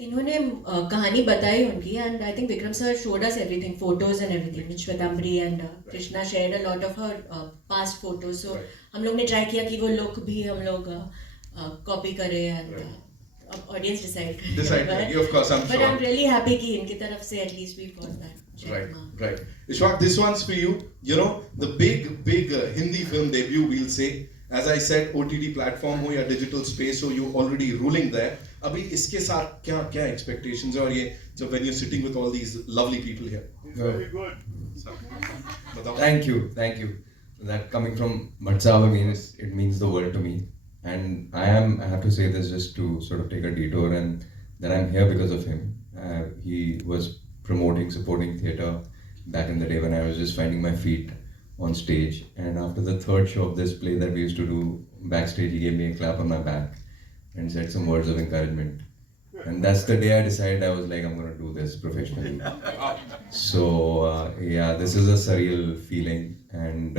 इन्होंने कहानी बताई उनकी and I think Vikram sir showed us everything, photos and everything. Shwetamri and Krishna shared a lot of her past photos. So हम लोग ने ट्राई किया कि वो look भी हम लोग कॉपी करें एंड ऑडियंस डिसाइड करें. Of course, I'm But sure. I'm really happy कि इनकी तरफ से at least we got that. Right. Ishwak, this one's for you. You know, the big Hindi film debut, we'll say. As I said, OTT platform हो या digital space हो, you already ruling there. अभी इसके साथ क्या expectations हैं और ये जब when you're sitting with all these lovely people here. Very good. Thank you. That coming from Bhatt Sahab, it means the world to me. And I have to say this just to sort of take a detour, and that I'm here because of him. He was supporting theatre back in the day when I was just finding my feet on stage. And after the third show of this play that we used to do backstage, he gave me a clap on my back and said some words of encouragement. And that's the day I decided I was like, I'm going to do this professionally. So, yeah, this is a surreal feeling. And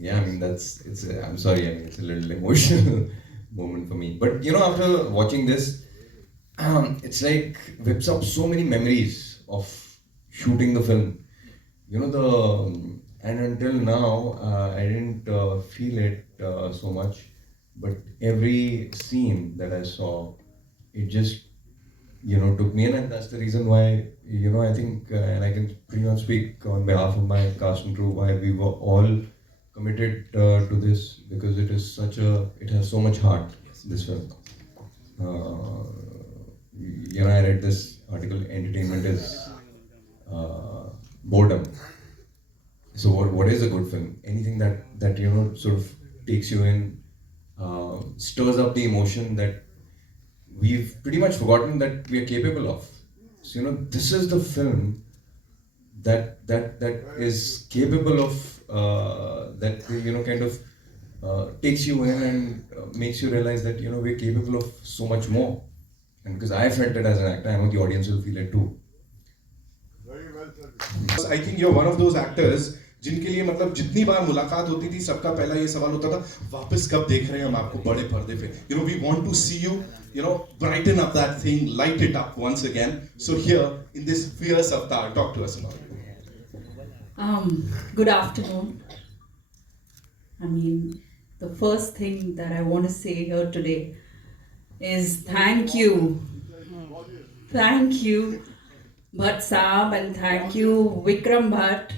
yeah, I mean, I'm sorry, I mean, it's a little emotional moment for me. But, you know, after watching this, it's like whips up so many memories of shooting the film. You know, and until now, I didn't feel it so much. But every scene that I saw, it just, you know, took me in, and that's the reason why, you know, I think, and I can pretty much speak on behalf of my cast and crew, why we were all committed to this, because it has so much heart, this film. You know, I read this article, entertainment is boredom. So what is a good film? Anything that you know, sort of takes you in, stirs up the emotion that we've pretty much forgotten that we are capable of. So, you know, this is the film that is capable of that, you know, kind of takes you in and makes you realize that, you know, we're capable of so much more. And because I felt it as an actor, I know the audience will feel it too. Very well said. I think you're one of those actors जिनके लिए मतलब जितनी बार मुलाकात होती थी सबका पहला ये सवाल होता था वापस कब देख रहे हैं हम आपको बड़े पर्दे पे. You know, we want to see you, you know, brighten up that thing, light it up once again. So here in this fierce avatar, talk to us about it. Good afternoon. I mean, the first thing that I want to say here today is thank you, Bhatt Saab, and thank you, Vikram Bhatt,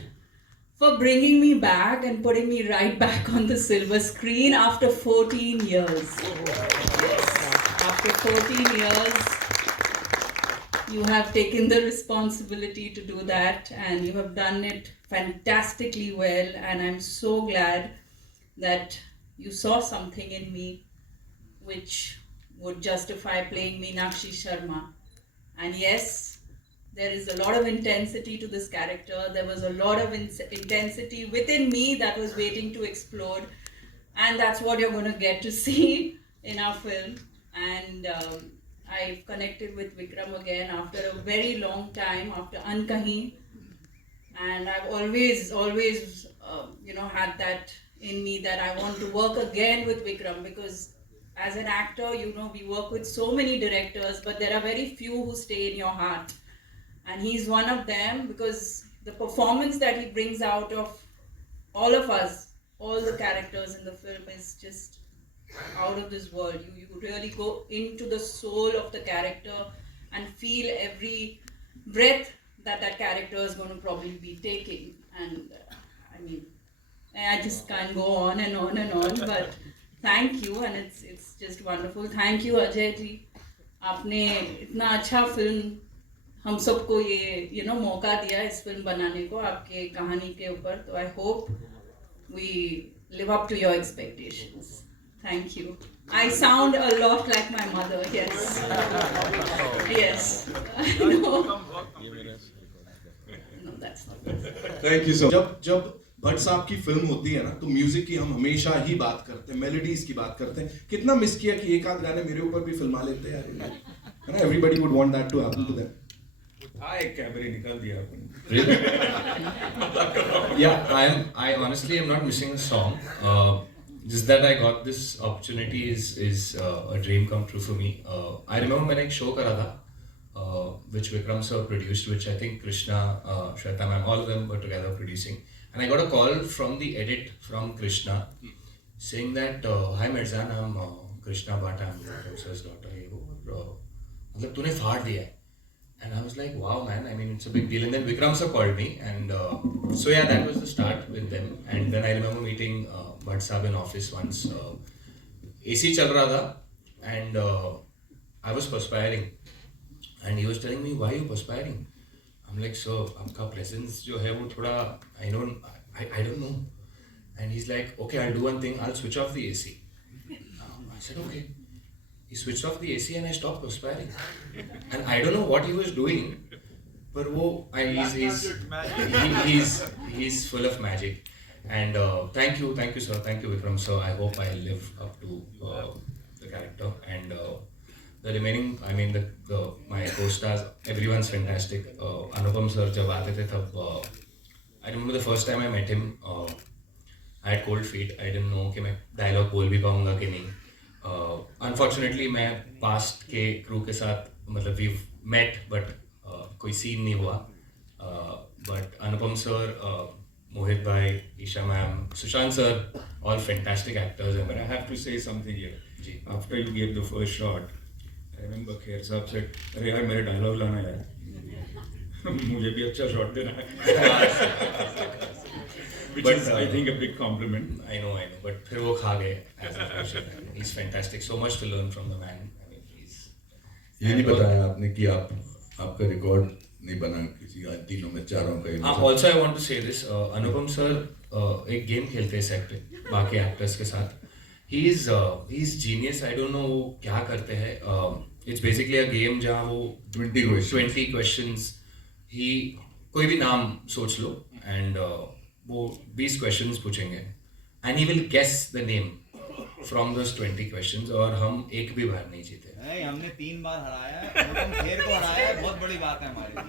for bringing me back and putting me right back on the silver screen after 14 years. Yes, after 14 years, you have taken the responsibility to do that, and you have done it fantastically well, and I'm so glad that you saw something in me which would justify playing Meenakshi Sharma. And yes, there is a lot of intensity to this character. There was a lot of intensity within me that was waiting to explode, and that's what you're going to get to see in our film. And I've connected with Vikram again after a very long time, after Ankahi, and I've always you know, had that in me that I want to work again with Vikram, because as an actor, you know, we work with so many directors, but there are very few who stay in your heart. And he's one of them, because the performance that he brings out of all of us, all the characters in the film, is just out of this world. You really go into the soul of the character and feel every breath that character is going to probably be taking. And I mean, I just can't go on and on and on, but thank you, and it's just wonderful. Thank you, Ajay ji. आपने इतना अच्छा film हम सबको ये, you know, मौका दिया इस film बनाने को आपके कहानी के ऊपर. तो I hope we live up to your expectations. Thank you. I sound a lot like my mother. Yes. Yes. No, that's not. Thank you so much. जब भट्ट साहब की फिल्म होती है ना, तो म्यूजिक की हम हमेशा ही बात करते हैं, मेलोडीज की बात करते हैं. कितना मिस किया कि एक आध गाने मेरे ऊपर भी फिल्मा लेते हैं यार, है ना? Everybody would want that to happen to them. एक कैमरे निकाल दिया अपन. Yeah, I honestly am not missing a song. just that I got this opportunity is a dream come true for me. I remember मैंने एक show करा था, which Vikram sir produced, which I think Krishna, Shweta ma'am, all of them were together producing. And I got a call from the edit from Krishna saying that, "Hi Mirzan, I'm Krishna Bhatt, I'm Vikram sir's daughter. ये वो, मतलब तूने फाड़ दिया है." And I was like, wow, man, I mean, it's a big deal. And then Vikram sir called me. And so, yeah, that was the start with them. And then I remember meeting Bhatt sahab in office once. AC chal raha tha. And I was perspiring. And he was telling me, why are you perspiring? I'm like, so, aapka presence jo hai, wo thoda, I don't know. And he's like, okay, I'll do one thing. I'll switch off the AC. I said, okay. He switched off the AC and I stopped perspiring. And I don't know what he was doing, but he's full of magic. And thank you sir, thank you Vikram sir. I hope I live up to the character. And the remaining, I mean my co-stars, everyone's fantastic. Anupam sir जब आते थे तब I remember the first time I met him, I had cold feet. I didn't know कि मैं dialogue बोल भी पाऊंगा कि नहीं. Unfortunately मैं past के crew के साथ मतलब we've met but कोई scene नहीं हुआ. But Anupam sir, Mohit bhai, Isha ma'am, Sushant sir, all fantastic actors. But I have to say something here. Ji. After you gave the first shot, I remember Kher साहब said, "अरे यार मेरे dialogue लाना यार, मुझे भी अच्छा shot देना है." Which But, is, I think, a big compliment. I know. But फिर वो खा गए as a coach. He's fantastic. So much to learn from the man. I mean, he's. ये नहीं बताया आपने कि आपका रिकॉर्ड नहीं बना किसी तीनों में चारों का. Also, I want to say this. Anupam sir एक गेम खेलते हैं सेट पे बाकी एक्टर्स के साथ. He's genius. I don't know वो क्या करते हैं. It's basically a game जहाँ वो 20 questions. कोई भी नाम सोच लो and वो 20 क्वेश्चंस पूछेंगे and he will guess the name from those 20 questions और हम एक भी बार नहीं जीते. नहीं, हमने 3 बार हराया है, खेर को हराया है, बहुत बड़ी बात है हमारे लिए.